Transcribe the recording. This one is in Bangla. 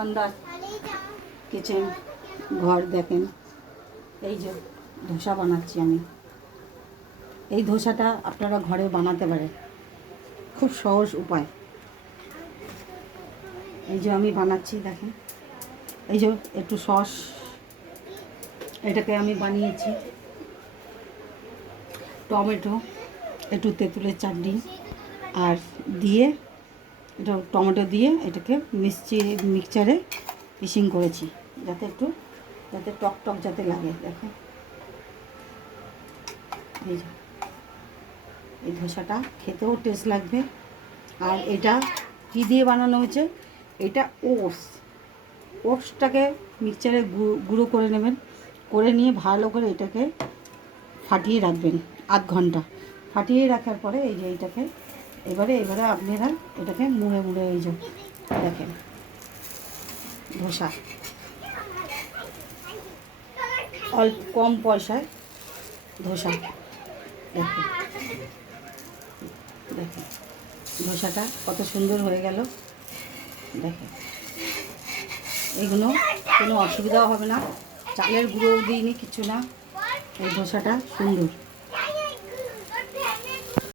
সন্ধ্যার কিচেন ঘর দেখেন। এই যে ধোসা বানাচ্ছি আমি। এই ধোসাটা আপনারা ঘরে বানাতে পারেন, খুব সহজ উপায়। এই যে আমি বানাচ্ছি দেখেন, এই যে একটু সস, এটাকে আমি বানিয়েছি টমেটো, একটু তেঁতুলের চাটনি আর দিয়ে, এটা টমেটো দিয়ে এটাকে মিক্সচারে মিক্সিং করেছি, যাতে টক টক যাতে লাগে। দেখো এই যে এই ধোসাটা খেতেও টেস্ট লাগবে। আর এটা কী দিয়ে বানানো হয়েছে, এটা ওটসটাকে মিক্সচারে গুঁড়ো করে নেবেন, করে নিয়ে ভালো করে এটাকে ফাটিয়ে রাখবেন আধ ঘন্টা। ফাটিয়ে রাখার পরে এই যে এইটাকে এবারে আপনারা এটাকে মুড়ে মুড়ে এই যে দেখেন ধোসা অল্প কম পয়সায় ধোসা। দেখেন দেখেন ধোসাটা কত সুন্দর হয়ে গেল। দেখেন এইগুলো কোনো অসুবিধাও হবে না, চালের গুঁড়োও দিইনি, কিছু না। এই ধোসাটা সুন্দর।